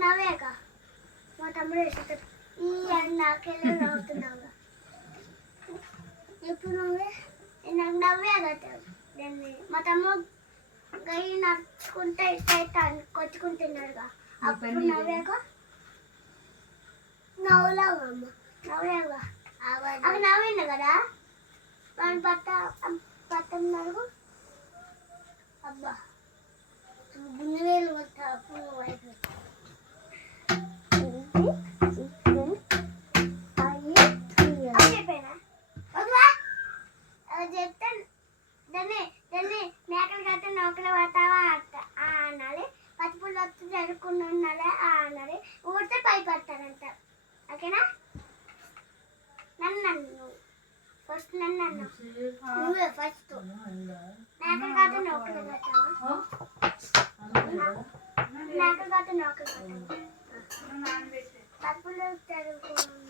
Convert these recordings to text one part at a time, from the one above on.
నవ్వేక మా తమ్ముడు వేసుకుంటాడు ఈ నాకెళ్ళి నవ్వుతున్నావుగా ఎప్పుడు నవ్వే నాకు నవ్వే కదా దాన్ని మా తమ్ముడు గయ్యి నడుచుకుంటే ఇట్లా కొట్టుకుంటున్నాడుగా అప్పుడు నవ్వాక నవ్వులాగా అమ్మ నవ్వేగా అవి నవ్విండు కదా వాడి పట్టన్నాడు అబ్బా గుండెలు అయిపోయి చెప్తే దాన్ని దాన్ని మేకలు కట్ట నౌకలు పడతావా అనాలి పచ్చిపుల్లు వస్తే జరుపుకుని ఉండాలి అనాలి ఊడితే పైకి వస్తారంట ఓకేనా నన్ను ఫస్ట్ నన్ను నువ్వే ఫస్ట్ మేకలు కట్ట నౌకలు కట్టావా మేకలు కట్ట నౌకలు కట్టావా పచ్చిపుల్లు జరుపుకుని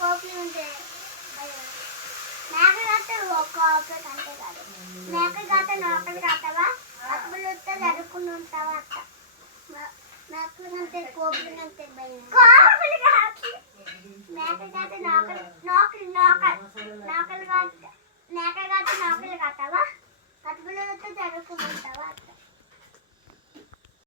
కాఫీ ఉంటే మేక కట్ట ఒక ఆపరేట్ అంతే కాదు మేక కట్ట నౌకలు కట్టవా అప్పులు వస్తే జరుపుకుని ఉంటావా అత్త మేకలు కంటే కోపులు కంటే మేక కట్ట నౌకలు నౌకలు నౌకలు నౌకలు కట్ట మేక కట్ట నౌకలు కట్టవా అప్పులు వస్తే జరుపుకుని ఉంటావా అత్త